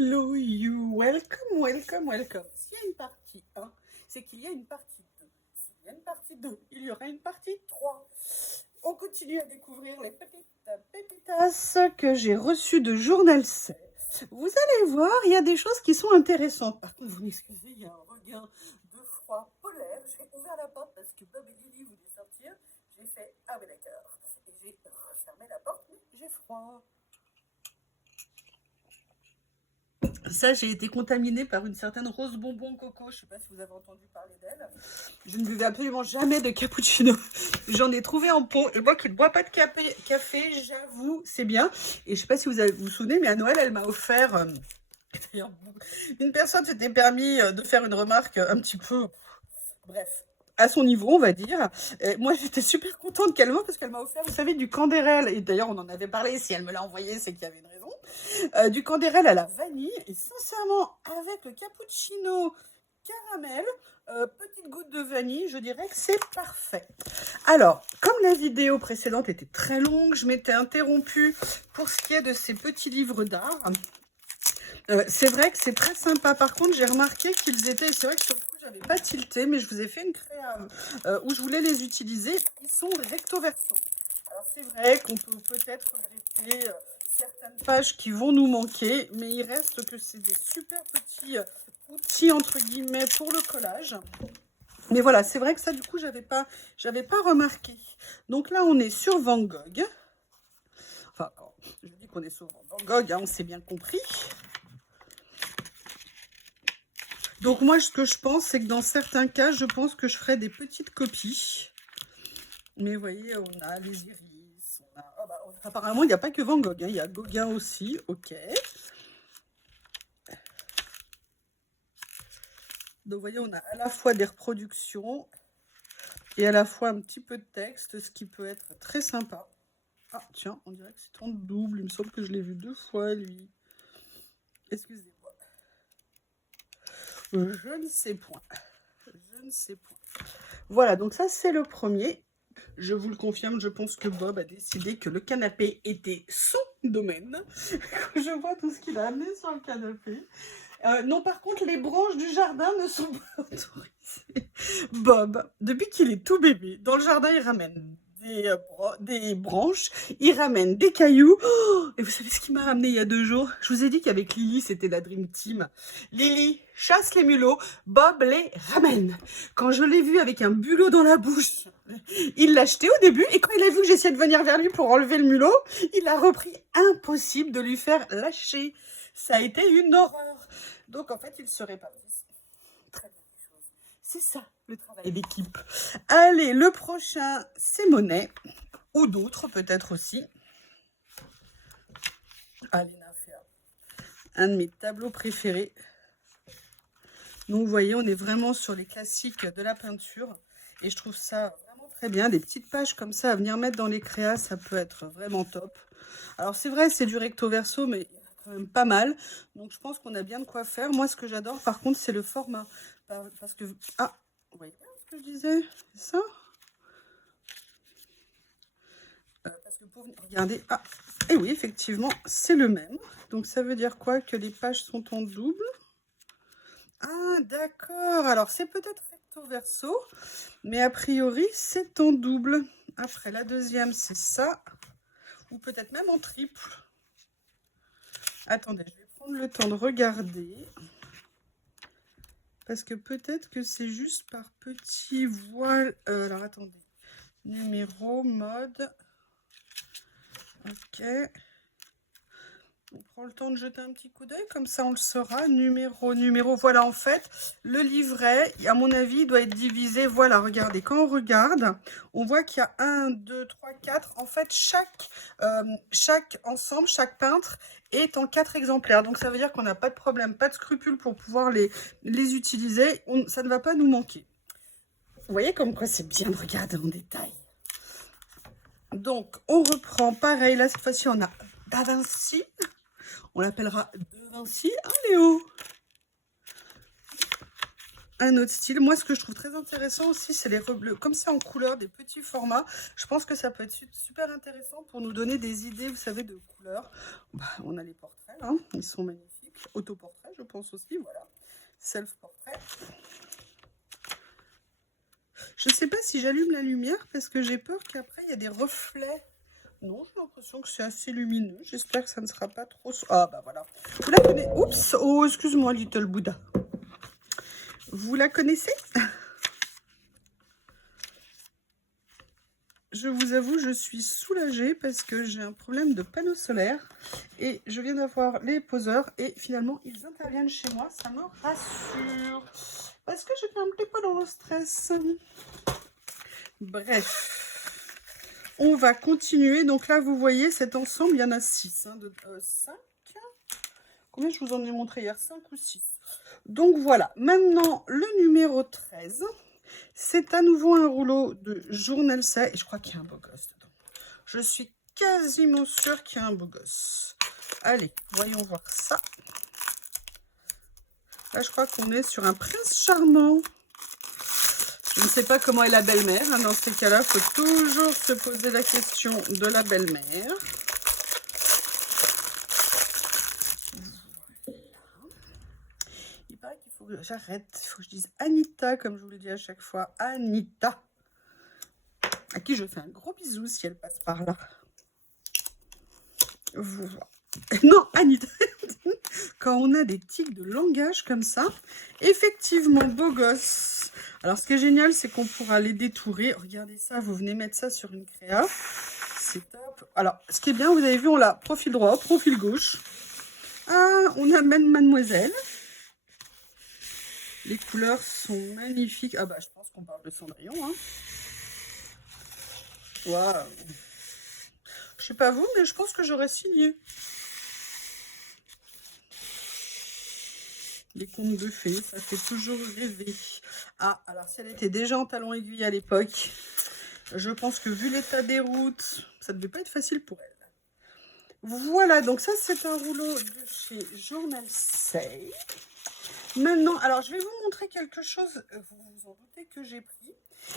Hello you, welcome, welcome, welcome. S'il y a une partie 1, c'est qu'il y a une partie 2. S'il y a une partie 2, il y aura une partie 3. On continue à découvrir les pépitas que j'ai reçues de Journal C. Vous allez voir, il y a des choses qui sont intéressantes. Par contre, vous m'excusez, il y a un regain de froid polaire. J'ai ouvert la porte parce que Bob et Lily voulaient sortir. J'ai fait « Ah oui d'accord ». Et j'ai fermé la porte, mais j'ai froid. Ça, j'ai été contaminée par une certaine Rose Bonbon Coco. Je ne sais pas si vous avez entendu parler d'elle. Je ne buvais absolument jamais de cappuccino. J'en ai trouvé en pot. Et moi qui ne bois pas de café, j'avoue, c'est bien. Et je ne sais pas si vous vous souvenez, mais à Noël, elle m'a offert... D'ailleurs, une personne s'était permis de faire une remarque un petit peu... Bref, à son niveau, on va dire. Et moi, j'étais super contente qu'elle m'offre parce qu'elle m'a offert, vous savez, du Candérel. Et d'ailleurs, on en avait parlé. Si elle me l'a envoyé, c'est qu'il y avait une raison. Du Candérel à la vanille. Et sincèrement, avec le cappuccino caramel, petite goutte de vanille, je dirais que c'est parfait. Alors, comme la vidéo précédente était très longue, je m'étais interrompue pour ce qui est de ces petits livres d'art. C'est vrai que c'est très sympa. Par contre, j'ai remarqué qu'ils étaient... C'est vrai que sur le coup, j'avais pas tilté, mais je vous ai fait une créa où je voulais les utiliser. Ils sont recto verso. Alors, c'est vrai qu'on peut peut-être regretter certaines pages qui vont nous manquer, mais il reste que c'est des super petits outils, entre guillemets, pour le collage. Mais voilà, c'est vrai que ça, du coup, j'avais pas remarqué. Donc là, on est sur Van Gogh. Enfin, je dis qu'on est sur Van Gogh, hein, on s'est bien compris. Donc moi, ce que je pense, c'est que dans certains cas, je pense que je ferai des petites copies. Mais vous voyez, on a les iris. Apparemment, il n'y a pas que Van Gogh, hein, il y a Gauguin aussi, ok. Donc vous voyez, on a à la fois des reproductions et à la fois un petit peu de texte, ce qui peut être très sympa. Ah tiens, on dirait que c'est en double, il me semble que je l'ai vu 2 fois, lui. Excusez-moi. Je ne sais point. Je ne sais point. Voilà, donc ça, c'est le premier. Je vous le confirme, je pense que Bob a décidé que le canapé était son domaine. Je vois tout ce qu'il a amené sur le canapé. Non, par contre, les branches du jardin ne sont pas autorisées. Bob, depuis qu'il est tout bébé, dans le jardin, il ramène des branches, il ramène des cailloux. Oh, et vous savez ce qu'il m'a ramené il y a 2 jours? Je vous ai dit qu'avec Lily, c'était la Dream Team. Lily chasse les mulots, Bob les ramène. Quand je l'ai vu avec un bulot dans la bouche, il l'a jeté au début, et quand il a vu que j'essayais de venir vers lui pour enlever le mulot, il a repris. Impossible de lui faire lâcher. Ça a été une horreur. Donc en fait, il se répartissent très bien les choses. C'est ça, le travail d'équipe. Allez, le prochain, c'est Monet. Ou d'autres, peut-être aussi. Allez, un de mes tableaux préférés. Donc, vous voyez, on est vraiment sur les classiques de la peinture. Et je trouve ça vraiment très bien. Des petites pages comme ça à venir mettre dans les créas, ça peut être vraiment top. Alors, c'est vrai, c'est du recto verso, mais il y en a quand même pas mal. Donc, je pense qu'on a bien de quoi faire. Moi, ce que j'adore, par contre, c'est le format. Parce que... Ah, vous voyez ce que je disais? C'est ça? Parce que pour regarder... Ah, et oui, effectivement, c'est le même. Donc, ça veut dire quoi? Que les pages sont en double. Ah, d'accord. Alors, c'est peut-être recto verso, mais a priori, c'est en double. Après, la deuxième, c'est ça. Ou peut-être même en triple. Attendez, je vais prendre le temps de regarder. Parce que peut-être que c'est juste par petits voiles. Alors, attendez. Numéro, mode. Ok. On prend le temps de jeter un petit coup d'œil, comme ça on le saura. Numéro. Voilà, en fait, le livret, à mon avis, doit être divisé. Voilà, regardez, quand on regarde, on voit qu'il y a 1, 2, 3, 4. En fait, chaque ensemble, chaque peintre est en 4 exemplaires. Donc, ça veut dire qu'on n'a pas de problème, pas de scrupule pour pouvoir les utiliser. Ça ne va pas nous manquer. Vous voyez comme quoi c'est bien de regarder en détail. Donc, on reprend pareil. Là, cette fois-ci, on a Da Vinci. On l'appellera De Vinci. Ah, Léo! Un autre style. Moi, ce que je trouve très intéressant aussi, c'est les rebleus. Comme ça, en couleur, des petits formats. Je pense que ça peut être super intéressant pour nous donner des idées, vous savez, de couleurs. Bah, on a les portraits, hein, ils sont magnifiques. autoportrait, je pense aussi, voilà. Self-portrait. Je sais pas si j'allume la lumière parce que j'ai peur qu'après il y a des reflets. Non, j'ai l'impression que c'est assez lumineux. J'espère que ça ne sera pas trop... Ah bah voilà. Vous la connaissez? Oups, oh excuse-moi Little Buddha. Vous la connaissez? Je vous avoue, je suis soulagée parce que j'ai un problème de panneau solaire et je viens d'avoir les poseurs et finalement ils interviennent chez moi. Ça me rassure parce que j'étais un petit peu dans le stress. Bref, on va continuer. Donc là, vous voyez cet ensemble, il y en a 6, 5. Combien je vous en ai montré hier? 5 ou 6. Donc voilà, maintenant le numéro 13. C'est à nouveau un rouleau de Journal Ça. Et je crois qu'il y a un beau gosse dedans. Je suis quasiment sûre qu'il y a un beau gosse. Allez, voyons voir ça. Là, je crois qu'on est sur un prince charmant. Je ne sais pas comment est la belle-mère. Hein. Dans ces cas-là, il faut toujours se poser la question de la belle-mère. Il paraît qu'il faut que j'arrête. Il faut que je dise Anita, comme je vous le dis à chaque fois. Anita. À qui je fais un gros bisou si elle passe par là. Voilà. Non, Anita. Quand on a des tics de langage comme ça, effectivement, beau gosse. Alors, ce qui est génial, c'est qu'on pourra les détourer. Regardez ça, vous venez mettre ça sur une créa. C'est top. Alors, ce qui est bien, vous avez vu, on l'a profil droit, profil gauche. Ah, on a même Mademoiselle. Les couleurs sont magnifiques. Ah bah, je pense qu'on parle de Cendrillon. Hein. Waouh. Je sais pas vous, mais je pense que j'aurais signé. Les contes de fées, ça fait toujours rêver. Ah, alors si elle était déjà en talons aiguilles à l'époque, je pense que vu l'état des routes, ça ne devait pas être facile pour elle. Voilà, donc ça c'est un rouleau de chez Journal Say. Maintenant, alors je vais vous montrer quelque chose, vous vous en doutez que j'ai pris.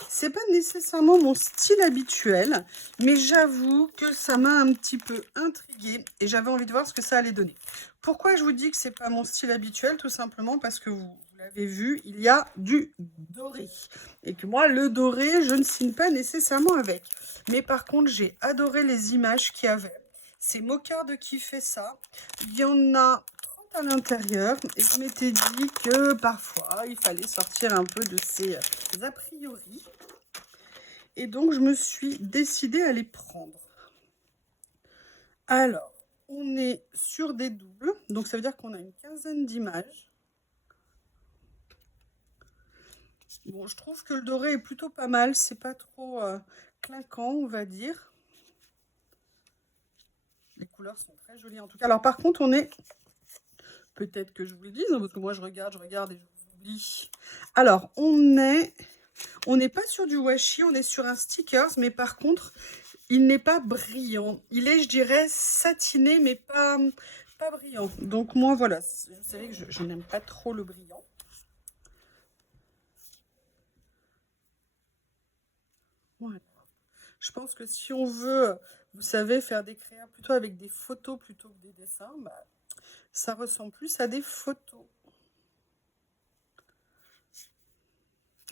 C'est pas nécessairement mon style habituel, mais j'avoue que ça m'a un petit peu intriguée et j'avais envie de voir ce que ça allait donner. Pourquoi je vous dis que c'est pas mon style habituel? Tout simplement parce que vous l'avez vu, il y a du doré. Et que moi, le doré, je ne signe pas nécessairement avec. Mais par contre, j'ai adoré les images qu'il y avait. C'est Mocarde qui fait ça. Il y en a à l'intérieur et je m'étais dit que parfois il fallait sortir un peu de ces a priori et donc je me suis décidée à les prendre. Alors on est sur des doubles, donc ça veut dire qu'on a une quinzaine d'images. Bon, je trouve que le doré est plutôt pas mal, c'est pas trop clinquant, on va dire. Les couleurs sont très jolies en tout cas. Alors par contre on est... Peut-être que je vous le dise, hein, parce que moi je regarde et je vous oublie. Alors, on n'est pas sur du washi, on est sur un stickers, mais par contre, il n'est pas brillant. Il est, je dirais, satiné, mais pas brillant. Donc moi, voilà, vous savez que je n'aime pas trop le brillant. Voilà. Je pense que si on veut, vous savez, faire des créas plutôt avec des photos plutôt que des dessins, bah, ça ressemble plus à des photos.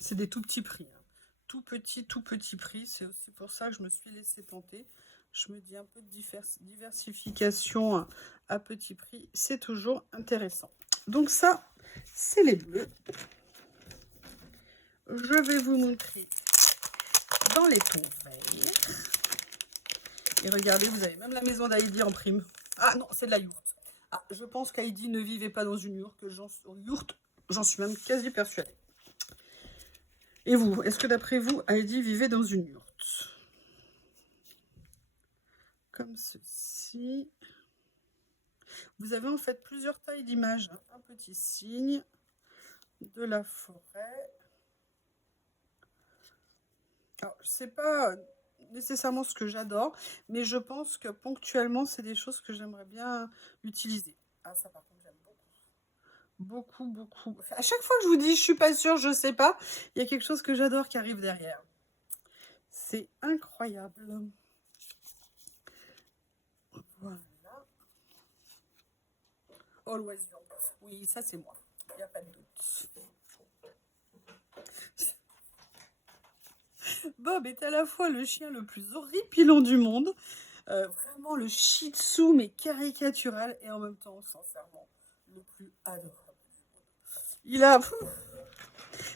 C'est des tout petits prix. Hein. Tout petit prix. C'est aussi pour ça que je me suis laissée tenter. Je me dis un peu de diversification à petit prix. C'est toujours intéressant. Donc ça, c'est les bleus. Je vais vous montrer dans les tons verts. Et regardez, vous avez même la maison d'Heidi en prime. Ah non, c'est de la yourte. Ah, je pense qu'Heidi ne vivait pas dans une yourte. J'en suis même quasi persuadée. Et vous, est-ce que d'après vous, Heidi vivait dans une yourte? Comme ceci. Vous avez en fait plusieurs tailles d'images. Hein. Un petit cygne, de la forêt. Alors, c'est pas nécessairement ce que j'adore, mais je pense que ponctuellement, c'est des choses que j'aimerais bien utiliser. Ah, ça par contre, j'aime beaucoup. Beaucoup. À chaque fois que je vous dis, je suis pas sûre, je sais pas, il y a quelque chose que j'adore qui arrive derrière. C'est incroyable. Voilà. always young. Oui, ça c'est moi. Il n'y a pas de doute. Bob est à la fois le chien le plus horripilant du monde, vraiment le shih tzu mais caricatural, et en même temps, sincèrement, le plus adorable du monde. Il a...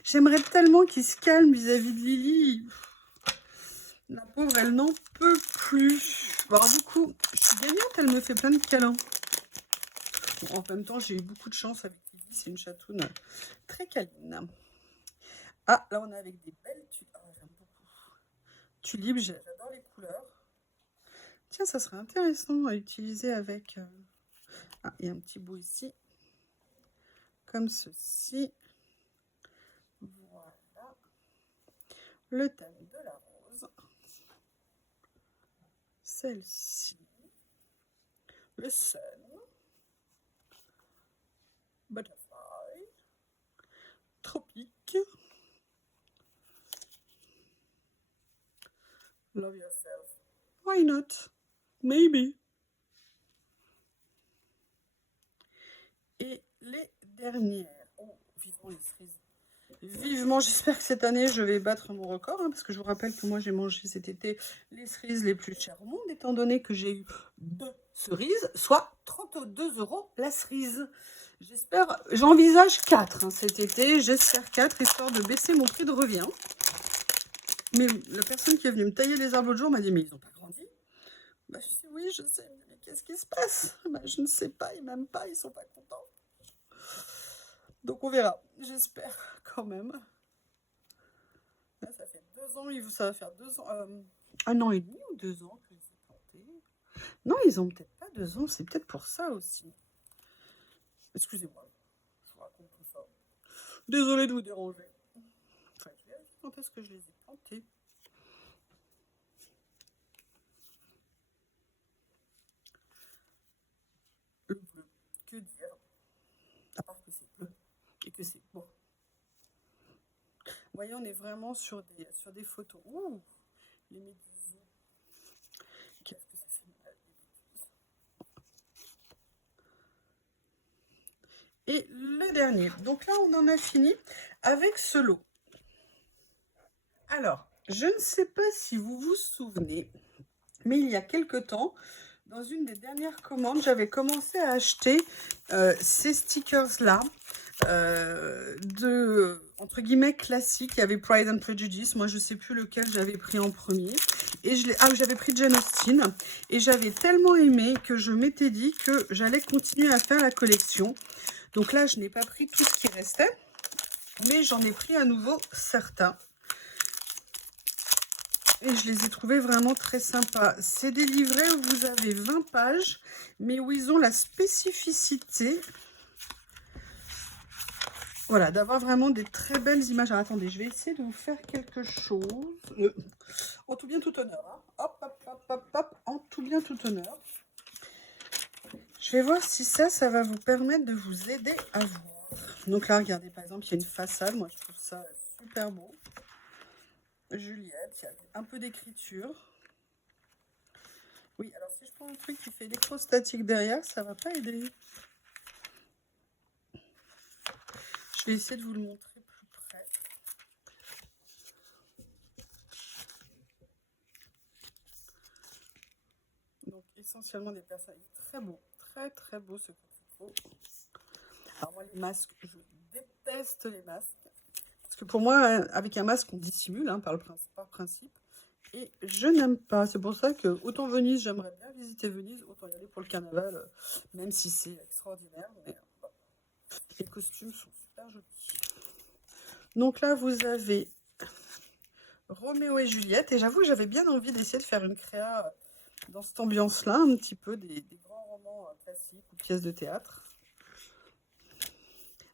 J'aimerais tellement qu'il se calme vis-à-vis de Lily. La pauvre, elle n'en peut plus. Bon, alors, du coup, je suis gagnante, elle me fait plein de câlins. Bon, en même temps, j'ai eu beaucoup de chance avec Lily, c'est une chatoune très câline. Ah, là, on est avec des belles tulipes. Oh, j'aime beaucoup. Tulipes, j'adore les couleurs. Tiens, ça serait intéressant à utiliser avec... Ah, il y a un petit bout ici. Comme ceci. Voilà. Le thème de la rose. Celle-ci. Le sun. Butterfly. Tropique. Love yourself. Why not? Maybe. Et les dernières. Oh, vivement les cerises. Vivement, j'espère que cette année, je vais battre mon record, hein, parce que je vous rappelle que moi, j'ai mangé cet été les cerises les plus chères au monde, étant donné que j'ai eu 2 cerises, soit 32 € la cerise. J'espère, j'envisage 4 hein, cet été, j'espère 4, histoire de baisser mon prix de revient. Mais la personne qui est venue me tailler les arbres l'autre jour m'a dit, mais ils n'ont pas grandi. Bah, je dis, oui, je sais, mais qu'est-ce qui se passe? Bah, je ne sais pas, ils m'aiment pas, ils sont pas contents. Donc on verra, j'espère quand même. Là, ça fait 2 ans, ça va faire 2 ans, 1 an et demi ou 2 ans que je les ai plantés. Non, ils ont peut-être pas 2 ans, c'est peut-être pour ça aussi. Excusez-moi, je vous raconte tout ça. Désolée de vous déranger. Enfin, je vérifie quand est-ce que je les ai plantés. Le bleu, que dire? À part que c'est bleu et que c'est beau. Vous voyez, on est vraiment sur des photos. Ouh, les méduses. Qu'est-ce que ça fait mal, les méduses. Et le dernier. Donc là, on en a fini avec ce lot. Alors, je ne sais pas si vous vous souvenez, mais il y a quelque temps, dans une des dernières commandes, j'avais commencé à acheter ces stickers-là, entre guillemets classiques. Il y avait Pride and Prejudice, moi je ne sais plus lequel j'avais pris en premier. Et j'avais pris Jane Austen, et j'avais tellement aimé que je m'étais dit que j'allais continuer à faire la collection. Donc là, je n'ai pas pris tout ce qui restait, mais j'en ai pris à nouveau certains. Et je les ai trouvés vraiment très sympas. C'est des livrets où vous avez 20 pages, mais où ils ont la spécificité, voilà, d'avoir vraiment des très belles images. Alors attendez, je vais essayer de vous faire quelque chose. En tout bien, tout honneur. Hein. Hop, hop, hop, hop, hop, en tout bien, tout honneur. Je vais voir si ça va vous permettre de vous aider à voir. Donc là, regardez, par exemple, il y a une façade. Moi, je trouve ça super beau. Juliette, il y a un peu d'écriture. Oui, alors si je prends un truc qui fait électrostatique derrière, ça va pas aider. Je vais essayer de vous le montrer plus près. Donc essentiellement des personnes très beaux, très très beau ce faut. Alors moi les masques, je déteste les masques. Parce que pour moi, avec un masque, on dissimule hein, par principe. Et je n'aime pas. C'est pour ça que, autant Venise, j'aimerais bien visiter Venise, autant y aller pour le carnaval, même si c'est extraordinaire. Mais bon, les costumes sont super jolis. Donc là, vous avez Roméo et Juliette. Et j'avoue que j'avais bien envie d'essayer de faire une créa dans cette ambiance-là, un petit peu des grands romans classiques ou pièces de théâtre.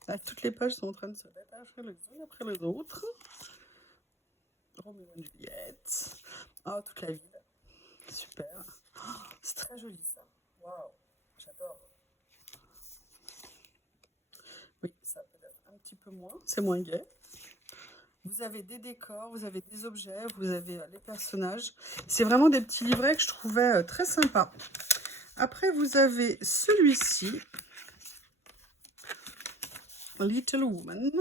Là, toutes les pages sont en train de se détacher les unes après les autres. Roméo et Juliette. Oh, toute la ville. Super. Oh, c'est très joli ça. Waouh, j'adore. Oui, ça peut être un petit peu moins. C'est moins gai. Vous avez des décors, vous avez des objets, vous avez les personnages. C'est vraiment des petits livrets que je trouvais très sympas. Après, vous avez celui-ci. Little Woman.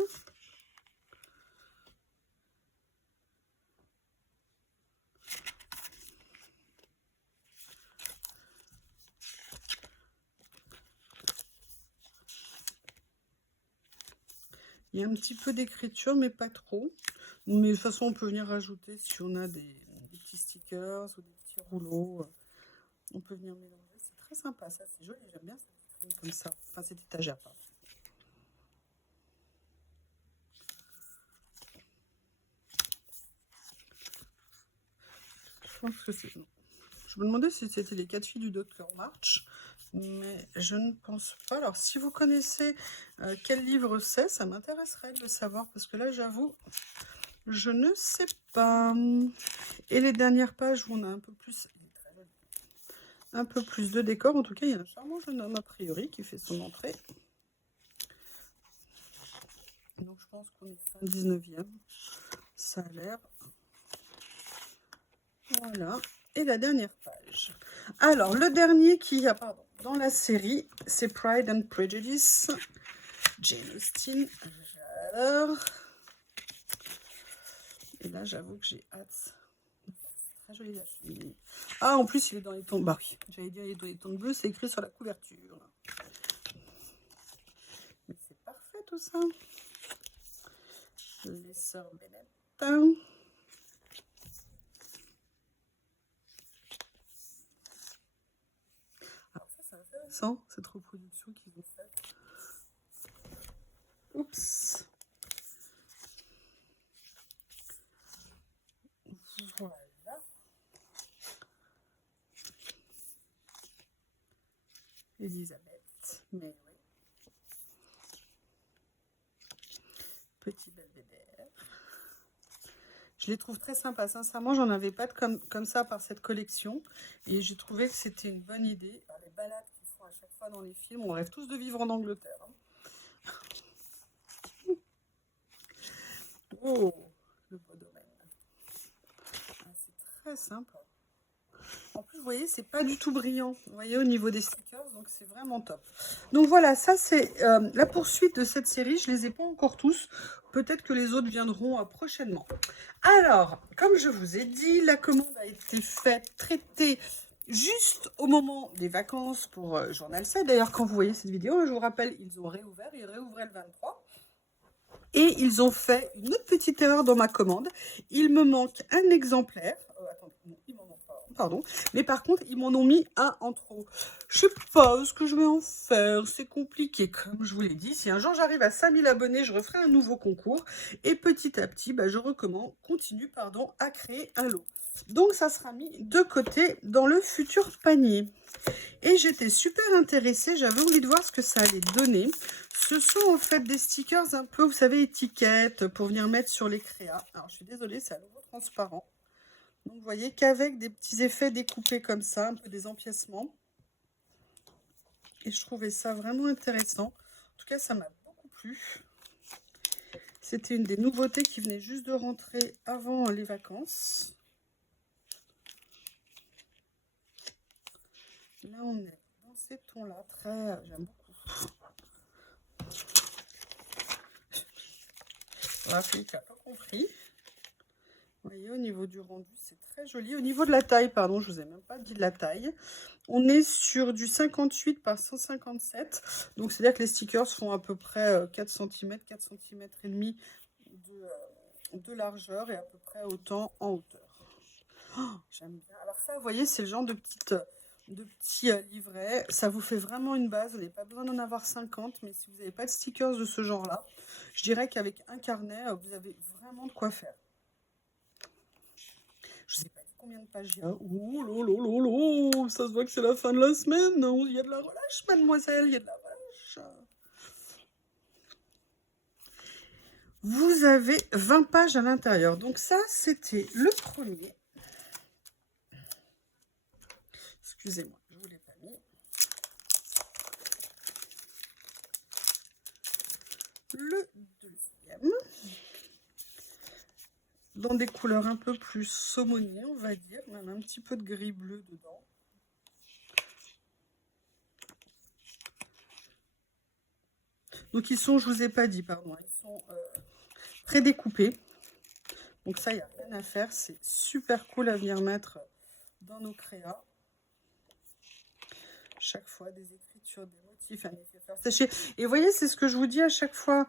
Il y a un petit peu d'écriture, mais pas trop. Mais de toute façon, on peut venir rajouter si on a des petits stickers ou des petits rouleaux. On peut venir mélanger. C'est très sympa, ça, c'est joli. J'aime bien cette vitrine comme ça. Enfin, cette étagère, pardon. Je pense que c'est... Je me demandais si c'était les 4 filles du Docteur March, mais je ne pense pas. Alors, si vous connaissez quel livre c'est, ça m'intéresserait de le savoir, parce que là, j'avoue, je ne sais pas. Et les dernières pages où on a un peu plus de décor. En tout cas, il y a un charmant jeune homme, a priori, qui fait son entrée. Donc, je pense qu'on est fin 19e. Ça a l'air. Voilà. Et la dernière page. Alors, le dernier qui y a dans la série, c'est Pride and Prejudice. Jane Austen. J'adore. Et là, j'avoue que j'ai hâte. C'est très joli. Ah, en plus, il est dans les tons... Bah oui, j'allais dire il est dans les tons bleus, c'est écrit sur la couverture. Mais c'est parfait tout ça. Les sœurs Bennett. Alors ça, c'est intéressant, cette reproduction qu'ils ont faite. Oups. Voilà. Elisabeth, Mary. Petit belvédère. Je les trouve très sympas. Sincèrement, j'en avais pas de comme ça par cette collection. Et j'ai trouvé que c'était une bonne idée. Alors, les balades qu'ils font à chaque fois dans les films, on rêve tous de vivre en Angleterre. Oh, le beau domaine. Ah, c'est très sympa. En plus, vous voyez, c'est pas du tout brillant. Vous voyez, au niveau des stickers, donc c'est vraiment top. Donc voilà, ça c'est la poursuite de cette série. Je les ai pas encore tous. Peut-être que les autres viendront prochainement. Alors, comme je vous ai dit, la commande a été faite, traitée juste au moment des vacances pour Journal 7. D'ailleurs, quand vous voyez cette vidéo, je vous rappelle, ils ont réouvert. Ils réouvraient le 23. Et ils ont fait une autre petite erreur dans ma commande. Il me manque un exemplaire. Attendez, non, il m'en manque pas. Pardon. Mais par contre, ils m'en ont mis un en trop. Je sais pas ce que je vais en faire. C'est compliqué. Comme je vous l'ai dit, si un jour j'arrive à 5000 abonnés, je referai un nouveau concours. Et petit à petit, je continue à créer un lot. Donc, ça sera mis de côté dans le futur panier. Et j'étais super intéressée, j'avais envie de voir ce que ça allait donner. Ce sont en fait des stickers un peu, vous savez, étiquettes pour venir mettre sur les créas. Alors je suis désolée, c'est à nouveau transparent. Donc vous voyez qu'avec des petits effets découpés comme ça, un peu des empiècements. Et je trouvais ça vraiment intéressant. En tout cas, ça m'a beaucoup plu. C'était une des nouveautés qui venait juste de rentrer avant les vacances. Là, on est dans ces tons-là, très... j'aime beaucoup. Voilà, Philippe n'a pas compris. Vous voyez, au niveau du rendu, c'est très joli. Au niveau de la taille, pardon, je ne vous ai même pas dit de la taille. On est sur du 58 par 157. Donc, c'est-à-dire que les stickers font à peu près 4 cm, 4 cm et demi de largeur et à peu près autant en hauteur. Oh, j'aime bien. Alors ça, vous voyez, c'est le genre de petits livrets. Ça vous fait vraiment une base. Vous n'avez pas besoin d'en avoir 50. Mais si vous n'avez pas de stickers de ce genre-là, je dirais qu'avec un carnet, vous avez vraiment de quoi faire. Je ne sais pas combien de pages il y a. Oh là là là là, ça se voit que c'est la fin de la semaine. Il y a de la relâche, mademoiselle. Il y a de la relâche. Vous avez 20 pages à l'intérieur. Donc ça, c'était le premier. Excusez-moi, je ne vous l'ai pas mis. Le deuxième. Dans des couleurs un peu plus saumonées, on va dire. Même un petit peu de gris bleu dedans. Donc, ils sont, je vous ai pas dit, pardon, ils sont prédécoupés. Donc, ça, il n'y a rien à faire. C'est super cool à venir mettre dans nos créas. Chaque fois, des écritures, des motifs, un effet faire sécher. Et vous voyez, c'est ce que je vous dis à chaque fois.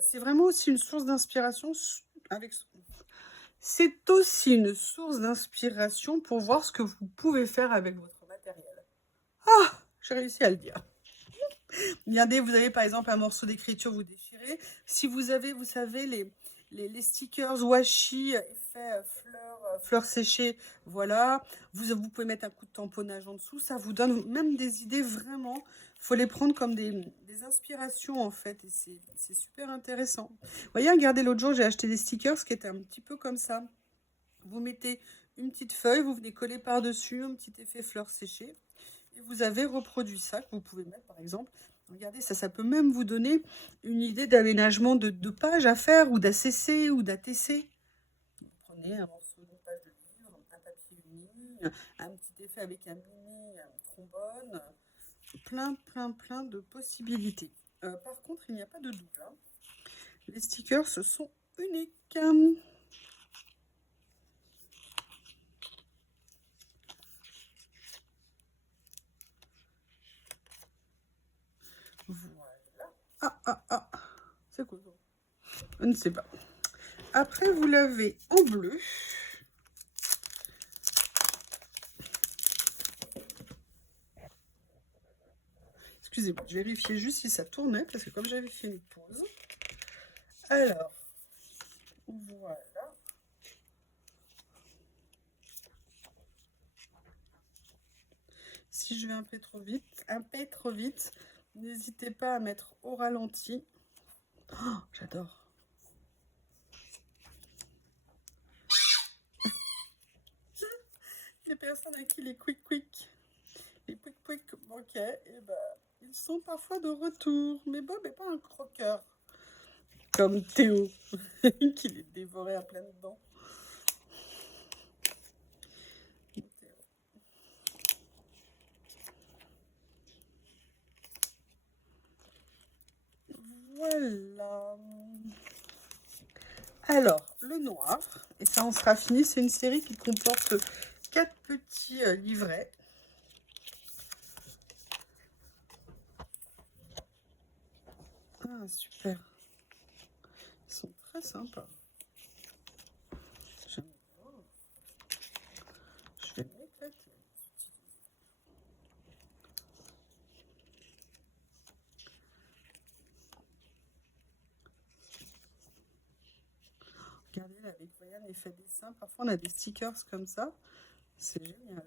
C'est vraiment aussi une source d'inspiration avec... C'est aussi une source d'inspiration pour voir ce que vous pouvez faire avec votre matériel. Ah, j'ai réussi à le dire. Regardez, vous avez par exemple un morceau d'écriture, vous déchirez. Si vous avez, vous savez, les stickers washi, effet fleurs séchées, voilà. Vous pouvez mettre un coup de tamponnage en dessous. Ça vous donne même des idées vraiment. Il faut les prendre comme des inspirations en fait. Et c'est super intéressant. Vous voyez, regardez, l'autre jour, j'ai acheté des stickers qui étaient un petit peu comme ça. Vous mettez une petite feuille, vous venez coller par-dessus un petit effet fleurs séchées. Et vous avez reproduit ça que vous pouvez mettre par exemple. Regardez, ça peut même vous donner une idée d'aménagement de page à faire ou d'ACC ou d'ATC. Vous prenez un morceau de page de livre, un papier uni, un petit effet avec un mini trombone. Plein de possibilités. Par contre, il n'y a pas de double. Hein. Les stickers, ce sont uniques. Voilà. Ah. C'est quoi ça? Je ne sais pas. Après, vous l'avez en bleu. Excusez-moi, je vérifiais juste si ça tournait, parce que comme j'avais fait une pause. Alors, voilà. Si je vais un peu trop vite, n'hésitez pas à mettre au ralenti. Oh, j'adore. Les personnes à qui les quick manquaient, et ben, ils sont parfois de retour. Mais Bob n'est pas un croqueur. Comme Théo, qui les dévorait à pleines dents. Voilà. Alors, le noir, et ça on sera fini, c'est une série qui comporte 4 petits livrets. Ah, super. Ils sont très sympas. J'aime bien. Je vais m'éclater. Regardez là, avec Voyane, effet dessin. Parfois, on a des stickers comme ça. C'est génial.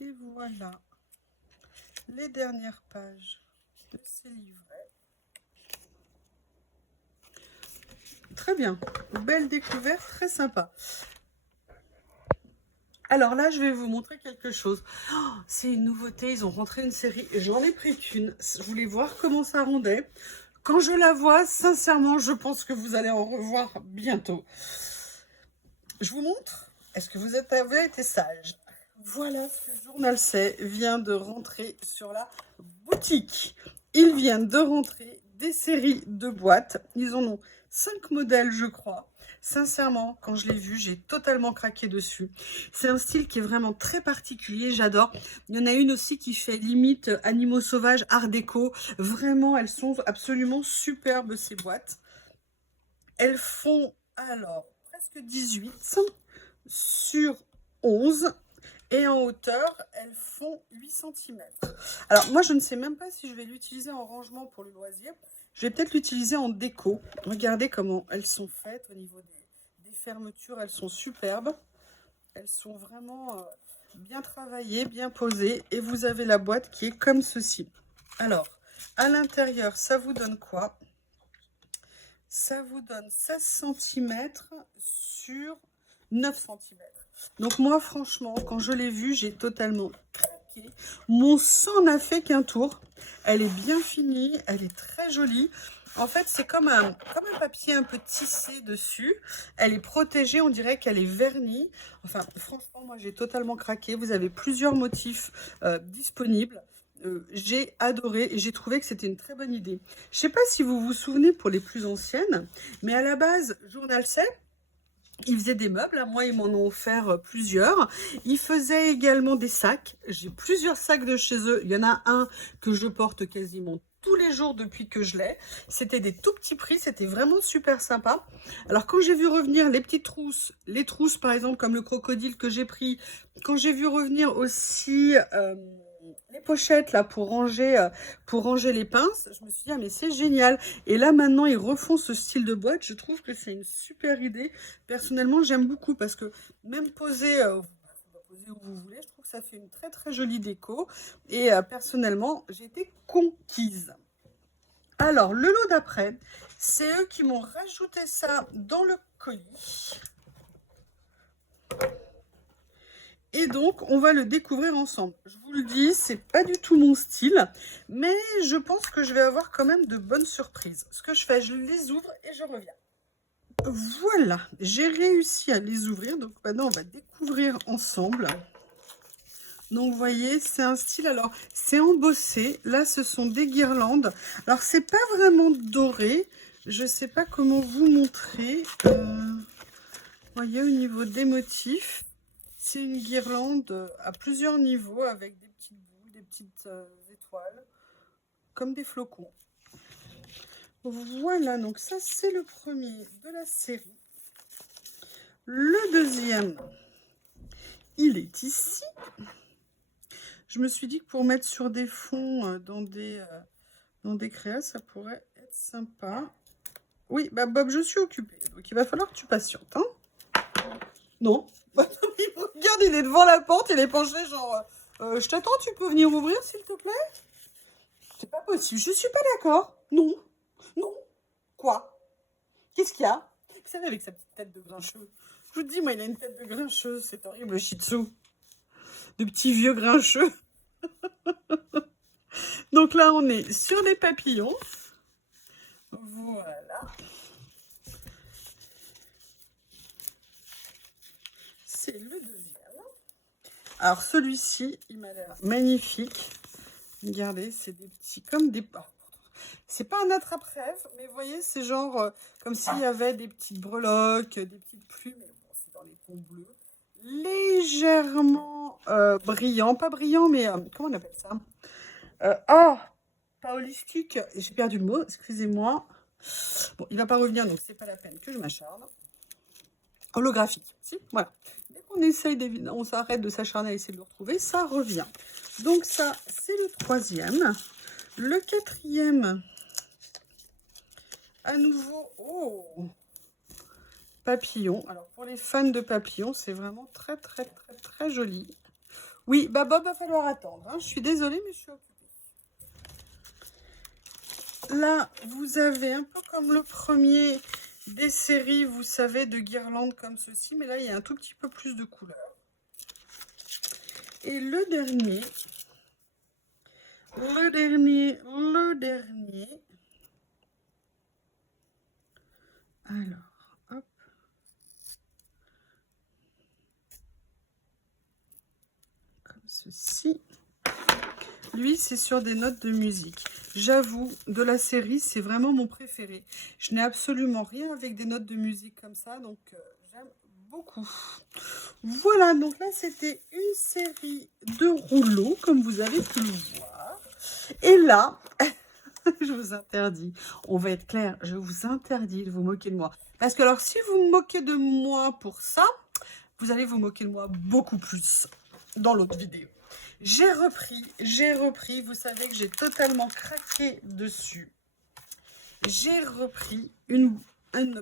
Et voilà les dernières pages de ces livrets. Très bien. Belle découverte, très sympa. Alors là, je vais vous montrer quelque chose. Oh, c'est une nouveauté, ils ont rentré une série et j'en ai pris qu'une. Je voulais voir comment ça rendait. Quand je la vois, sincèrement, je pense que vous allez en revoir bientôt. Je vous montre. Est-ce que vous avez été sage? Voilà ce que le journal C vient de rentrer sur la boutique. Ils viennent de rentrer des séries de boîtes. Ils en ont 5 modèles, je crois. Sincèrement, quand je l'ai vu, j'ai totalement craqué dessus. C'est un style qui est vraiment très particulier, j'adore. Il y en a une aussi qui fait limite animaux sauvages, art déco. Vraiment, elles sont absolument superbes, ces boîtes. Elles font alors presque 18 sur 11. Et en hauteur, elles font 8 cm. Alors, moi, je ne sais même pas si je vais l'utiliser en rangement pour le loisir. Je vais peut-être l'utiliser en déco. Regardez comment elles sont faites au niveau des fermetures. Elles sont superbes. Elles sont vraiment bien travaillées, bien posées. Et vous avez la boîte qui est comme ceci. Alors, à l'intérieur, ça vous donne quoi? Ça vous donne 16 cm sur 9 cm. Donc moi, franchement, quand je l'ai vue, j'ai totalement craqué. Mon sang n'a fait qu'un tour. Elle est bien finie, elle est très jolie. En fait, c'est comme comme un papier un peu tissé dessus. Elle est protégée, on dirait qu'elle est vernie. Enfin, franchement, moi, j'ai totalement craqué. Vous avez plusieurs motifs disponibles. J'ai adoré et j'ai trouvé que c'était une très bonne idée. Je sais pas si vous vous souvenez pour les plus anciennes, mais à la base, Journal C, ils faisaient des meubles, moi ils m'en ont offert plusieurs. Ils faisaient également des sacs. J'ai plusieurs sacs de chez eux. Il y en a un que je porte quasiment tous les jours depuis que je l'ai. C'était des tout petits prix, c'était vraiment super sympa. Alors quand j'ai vu revenir les petites trousses, les trousses par exemple comme le crocodile que j'ai pris, quand j'ai vu revenir aussi les pochettes là pour ranger les pinces, je me suis dit ah mais c'est génial. Et là maintenant ils refont ce style de boîte, je trouve que c'est une super idée. Personnellement j'aime beaucoup parce que même poser, poser où vous voulez, je trouve que ça fait une très très jolie déco. Et personnellement j'ai été conquise. Alors le lot d'après, c'est eux qui m'ont rajouté ça dans le colis. Et donc, on va le découvrir ensemble. Je vous le dis, c'est pas du tout mon style, mais je pense que je vais avoir quand même de bonnes surprises. Ce que je fais, je les ouvre et je reviens. Voilà, j'ai réussi à les ouvrir. Donc maintenant, on va découvrir ensemble. Donc, vous voyez, c'est un style, alors, c'est embossé. Là, ce sont des guirlandes. Alors, c'est pas vraiment doré. Je sais pas comment vous montrer. Vous voyez, au niveau des motifs. C'est une guirlande à plusieurs niveaux avec des petites boules, des petites étoiles, comme des flocons. Voilà, donc ça c'est le premier de la série. Le deuxième, il est ici. Je me suis dit que pour mettre sur des fonds dans des créas, ça pourrait être sympa. Oui, bah Bob, je suis occupée, donc il va falloir que tu patientes. Hein, non. Il me regarde, il est devant la porte, il est penché genre je t'attends, tu peux venir ouvrir s'il te plaît? C'est pas possible, je suis pas d'accord. Non, non. Quoi? Qu'est-ce qu'il y a? Vous savez, avec sa petite tête de grincheux. Je vous dis, moi, il a une tête de grincheux, c'est horrible, le shih tzu. De petits vieux grincheux. Donc là, on est sur les papillons. Voilà. C'est le deuxième. Alors celui-ci, il m'a l'air magnifique. Regardez, c'est des petits, comme des... C'est pas un attrape-rêve, mais vous voyez, c'est genre comme s'il y avait des petites breloques, des petites plumes. Mais bon, c'est dans les tons bleus. Légèrement brillant. Pas brillant, mais comment on appelle ça? Pas holistique. J'ai perdu le mot, excusez-moi. Bon, il va pas revenir, donc c'est pas la peine que je m'acharne. Holographique, si, voilà. Dès qu'on essaye, on s'arrête de s'acharner à essayer de le retrouver, ça revient. Donc ça, c'est le troisième. Le quatrième, à nouveau, oh, papillon. Alors pour les fans de papillons, c'est vraiment très très très très joli. Oui, bah Bob, va falloir attendre. Hein. Je suis désolée, mais je suis occupée. Là, vous avez un peu comme le premier des séries, vous savez, de guirlandes comme ceci, mais là, il y a un tout petit peu plus de couleurs. Et le dernier, alors, hop. Comme ceci. Lui, c'est sur des notes de musique. J'avoue, de la série, c'est vraiment mon préféré. Je n'ai absolument rien avec des notes de musique comme ça, donc j'aime beaucoup. Voilà, donc là, c'était une série de rouleaux, comme vous avez pu le voir. Et là, je vous interdis, on va être clair, je vous interdis de vous moquer de moi. Parce que alors, si vous me moquez de moi pour ça, vous allez vous moquer de moi beaucoup plus dans l'autre vidéo. J'ai repris, vous savez que j'ai totalement craqué dessus. J'ai repris une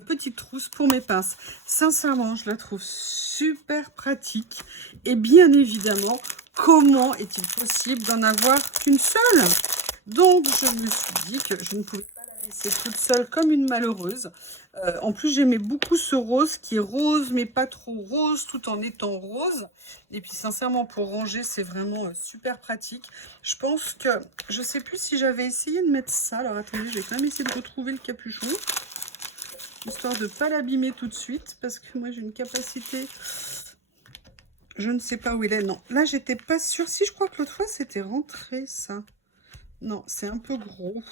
petite trousse pour mes pinces. Sincèrement, je la trouve super pratique. Et bien évidemment, comment est-il possible d'en avoir qu'une seule? Donc, je me suis dit que je ne pouvais pas la laisser toute seule comme une malheureuse. En plus, j'aimais beaucoup ce rose qui est rose, mais pas trop rose, tout en étant rose. Et puis, sincèrement, pour ranger, c'est vraiment super pratique. Je pense que, je sais plus si j'avais essayé de mettre ça. Alors, attendez, je vais quand même essayer de retrouver le capuchon, histoire de ne pas l'abîmer tout de suite, parce que moi, j'ai une capacité... Je ne sais pas où il est. Non, là, j'étais pas sûre. Si, je crois que l'autre fois, c'était rentré, ça. Non, c'est un peu gros.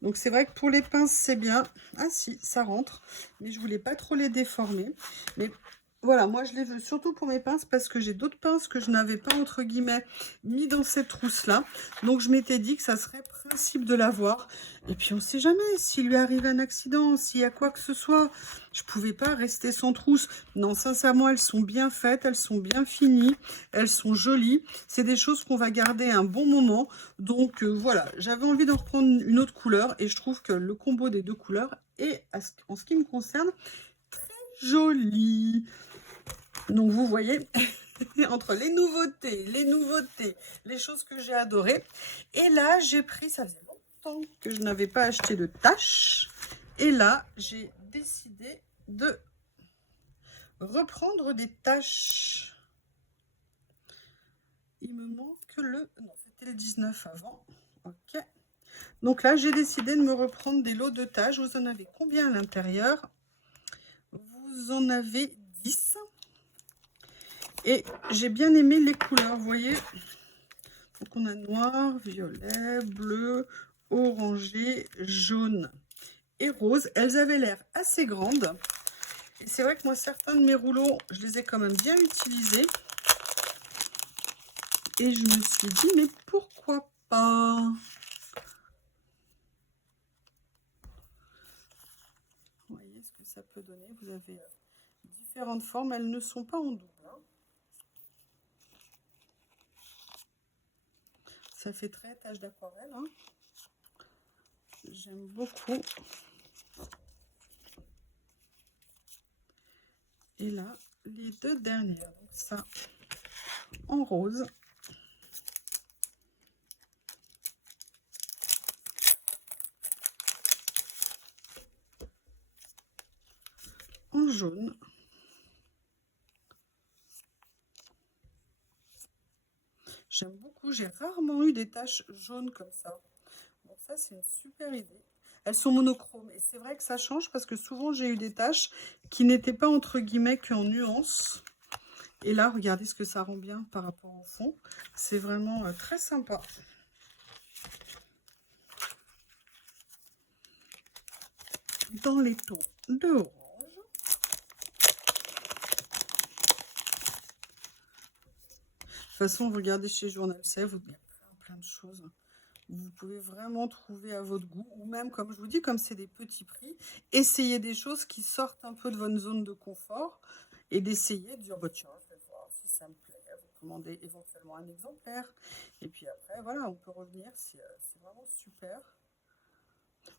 Donc, c'est vrai que pour les pinces, c'est bien. Ah si, ça rentre. Mais je voulais pas trop les déformer. Mais voilà, moi, je les veux surtout pour mes pinces parce que j'ai d'autres pinces que je n'avais pas, entre guillemets, mis dans cette trousse-là. Donc, je m'étais dit que ça serait principe de l'avoir. Et puis, on ne sait jamais s'il lui arrive un accident, s'il y a quoi que ce soit. Je ne pouvais pas rester sans trousse. Non, sincèrement, elles sont bien faites, elles sont bien finies, elles sont jolies. C'est des choses qu'on va garder un bon moment. Donc voilà, j'avais envie d'en reprendre une autre couleur et je trouve que le combo des deux couleurs est, en ce qui me concerne, joli. Donc vous voyez, entre les nouveautés, les choses que j'ai adorées. Et là, j'ai pris, ça faisait longtemps que je n'avais pas acheté de tâches. Et là, j'ai décidé de reprendre des tâches. Il me manque le... Non, c'était le 19 avant. Ok. Donc là, j'ai décidé de me reprendre des lots de tâches. Vous en avez combien à l'intérieur? Vous en avez 10. Et j'ai bien aimé les couleurs, vous voyez. Donc on a noir, violet, bleu, orangé, jaune et rose. Elles avaient l'air assez grandes. Et c'est vrai que moi, certains de mes rouleaux, je les ai quand même bien utilisés. Et je me suis dit, mais pourquoi pas? Vous voyez ce que ça peut donner. Vous avez différentes formes. Elles ne sont pas en double. Hein. Ça fait très tache d'aquarelle. Hein. J'aime beaucoup. Et là, les deux dernières. Donc ça, en rose. En jaune. J'aime beaucoup. J'ai rarement eu des taches jaunes comme ça. Donc ça, c'est une super idée. Elles sont monochromes. Et c'est vrai que ça change parce que souvent, j'ai eu des taches qui n'étaient pas entre guillemets qu'en nuances. Et là, regardez ce que ça rend bien par rapport au fond. C'est vraiment très sympa. Dans les tons de orange. De toute façon, regardez chez Journal Sèvres, il y a plein de choses. Vous pouvez vraiment trouver à votre goût. Ou même, comme je vous dis, comme c'est des petits prix, essayez des choses qui sortent un peu de votre zone de confort. Et d'essayer de dire, bah, tiens, je vais voir si ça me plaît. Vous commandez éventuellement un exemplaire. Et puis après, voilà, on peut revenir. C'est vraiment super.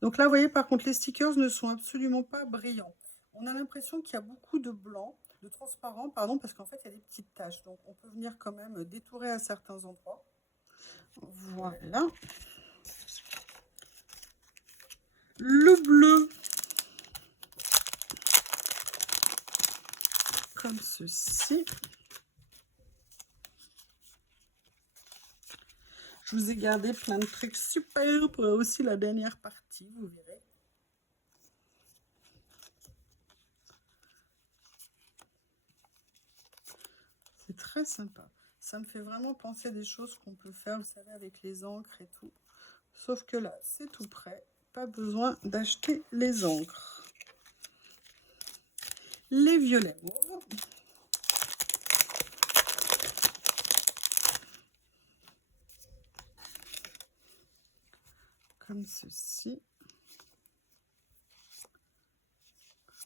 Donc là, vous voyez, par contre, les stickers ne sont absolument pas brillants. On a l'impression qu'il y a beaucoup de blanc, de transparent, pardon, parce qu'en fait, il y a des petites taches. Donc, on peut venir quand même détourer à certains endroits. Voilà. Le bleu. Comme ceci. Je vous ai gardé plein de trucs super pour aussi la dernière partie, vous verrez. C'est très sympa. Ça me fait vraiment penser des choses qu'on peut faire, vous savez, avec les encres et tout. Sauf que là, c'est tout prêt. Pas besoin d'acheter les encres. Les violets mauves. Comme ceci.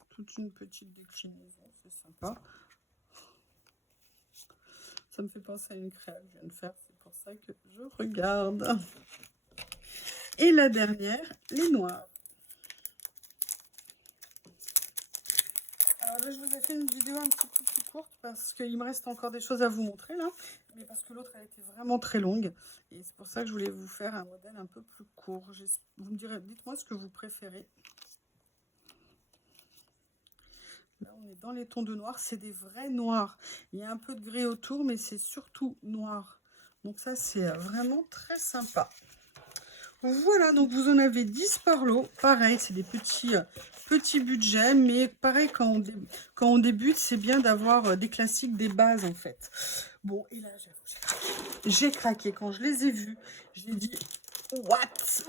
Toute une petite déclinaison, c'est sympa. Ça me fait penser à une crème que je viens de faire, c'est pour ça que je regarde. Et la dernière, les noirs. Alors là, je vous ai fait une vidéo un petit peu plus courte parce qu'il me reste encore des choses à vous montrer là. Mais parce que l'autre, elle était vraiment très longue. Et c'est pour ça que je voulais vous faire un modèle un peu plus court. Vous me direz, dites-moi ce que vous préférez. Là, on est dans les tons de noir. C'est des vrais noirs. Il y a un peu de gris autour, mais c'est surtout noir. Donc ça, c'est vraiment très sympa. Voilà, donc vous en avez 10 par lot. Pareil, c'est des petits budgets, mais pareil, quand on débute, c'est bien d'avoir des classiques, des bases en fait. Bon, et là, j'avoue, j'ai craqué. Quand je les ai vus, j'ai dit, what? Ce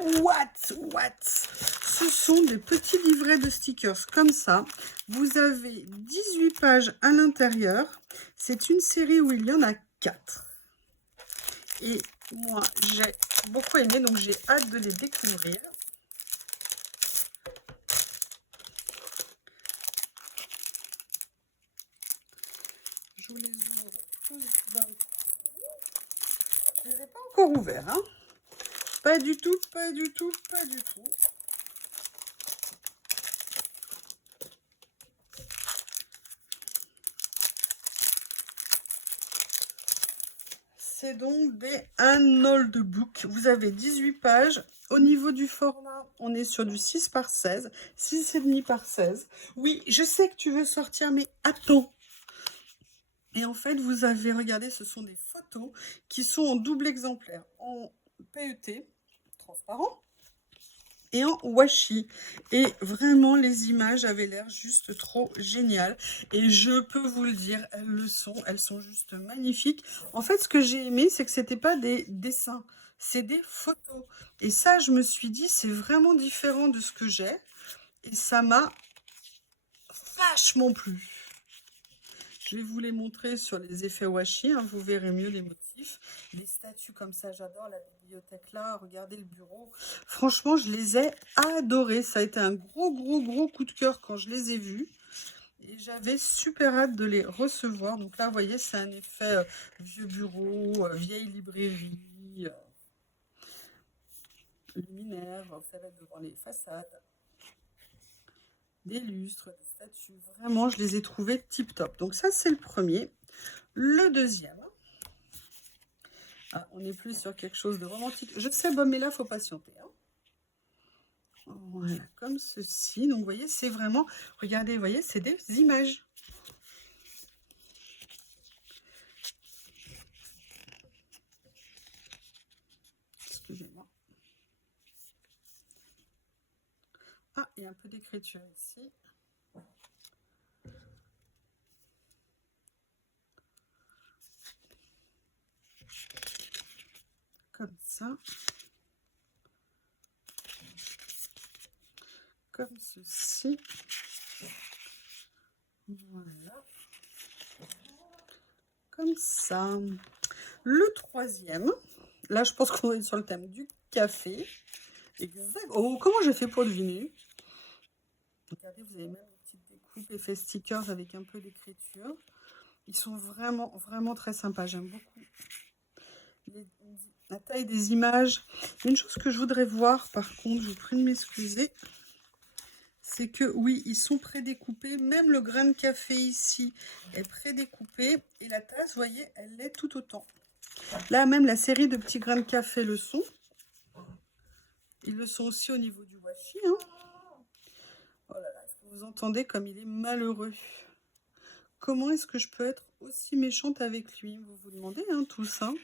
sont des petits livrets de stickers comme ça. Vous avez 18 pages à l'intérieur. C'est une série où il y en a 4. Et moi, j'ai beaucoup aimé, donc j'ai hâte de les découvrir. Je vous les ouvre tous d'un coup. Je ne les ai pas encore ouverts, hein. Pas du tout. C'est donc des un old book. Vous avez 18 pages. Au niveau du format, on est sur du 6 par 16, 6,5 par 16. Oui, je sais que tu veux sortir, mais attends. Et en fait, vous avez regardé, ce sont des photos qui sont en double exemplaire, en PET, transparent, et en washi. Et vraiment, les images avaient l'air juste trop géniales. Et je peux vous le dire, elles sont juste magnifiques. En fait, ce que j'ai aimé, c'est que c'était pas des dessins, c'est des photos. Et ça, je me suis dit, c'est vraiment différent de ce que j'ai. Et ça m'a vachement plu. Je vais vous les montrer sur les effets washi, hein, vous verrez mieux les motifs. Les statues comme ça, j'adore la bibliothèque là, regardez le bureau. Franchement, je les ai adorés. Ça a été un gros coup de cœur quand je les ai vus. Et j'avais super hâte de les recevoir. Donc là, vous voyez, c'est un effet vieux bureau, vieille librairie, luminaire, vous savez, devant les façades. Des lustres, des statues. Vraiment, je les ai trouvés tip top. Donc ça, c'est le premier. Le deuxième. Ah, on est plus sur quelque chose de romantique. Je sais, bon, mais là, il faut patienter. Hein. Voilà, comme ceci. Donc, vous voyez, c'est vraiment... Regardez, vous voyez, c'est des images. Excusez-moi. Ah, il y a un peu d'écriture ici. Comme ça. Comme ceci. Voilà. Comme ça. Le troisième. Là, je pense qu'on est sur le thème du café. Exact. Oh, comment j'ai fait pour deviner? Regardez, vous avez même une petite découpe, effet stickers avec un peu d'écriture. Ils sont vraiment très sympas. J'aime beaucoup la taille des images. Une chose que je voudrais voir, par contre, je vous prie de m'excuser, c'est que oui, ils sont prédécoupés. Même le grain de café ici est prédécoupé. Et la tasse, vous voyez, elle l'est tout autant. Là, même la série de petits grains de café le sont. Ils le sont aussi au niveau du washi. Hein. Oh là là, vous entendez comme il est malheureux. Comment est-ce que je peux être aussi méchante avec lui? Vous vous demandez, hein, tout ça.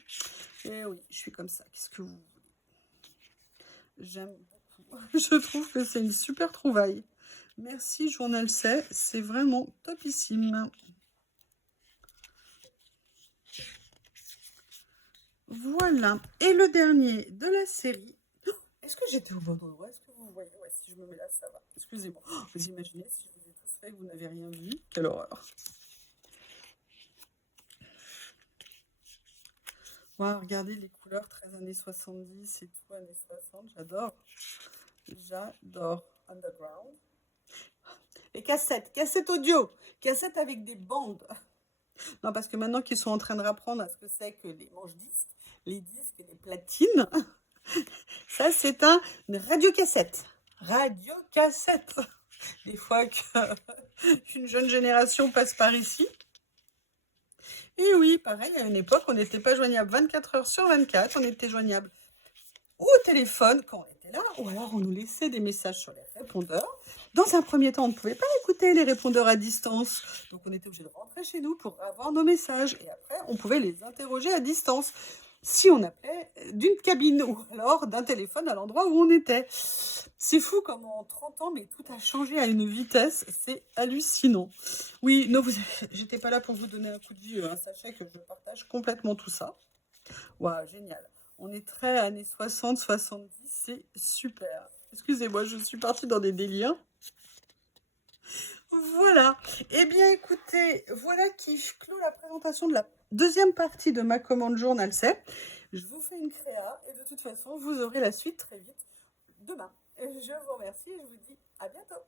Eh oui, je suis comme ça. Qu'est-ce que vous voulez? J'aime beaucoup. Je trouve que c'est une super trouvaille. Merci, Journal C. C'est vraiment topissime. Voilà. Et le dernier de la série. Oh, est-ce que j'étais au bon endroit? Est-ce que vous voyez? Ouais, si je me mets là, ça va. Excusez-moi. Oh, vous imaginez si je vous ai tous fait que vous n'avez rien vu? Quelle horreur. Wow, regardez les couleurs très années 70 et tout, années 60, j'adore. J'adore. Underground. Et cassette audio, cassette avec des bandes. Non, parce que maintenant qu'ils sont en train de rapprendre à ce que c'est que les manches-disques, les disques et les platines, ça c'est une radiocassette. Radiocassette. Des fois qu'une jeune génération passe par ici. Et oui, pareil, à une époque, on n'était pas joignable 24 heures sur 24, on était joignable au téléphone quand on était là, ou alors on nous laissait des messages sur les répondeurs. Dans un premier temps, on ne pouvait pas écouter les répondeurs à distance. Donc, on était obligé de rentrer chez nous pour avoir nos messages. Et après, on pouvait les interroger à distance si on appelait d'une cabine ou alors d'un téléphone à l'endroit où on était. C'est fou comme en 30 ans, mais tout a changé à une vitesse. C'est hallucinant. Oui, non, j'étais pas là pour vous donner un coup de vieux. Hein. Sachez que je partage complètement tout ça. Waouh, génial. On est très années 60, 70, c'est super. Excusez-moi, je suis partie dans des délires. Voilà. Eh bien, écoutez, voilà qui clôt la présentation de la deuxième partie de ma commande journal c'est. Je vous fais une créa et de toute façon, vous aurez la suite très vite demain. Je vous remercie et je vous dis à bientôt.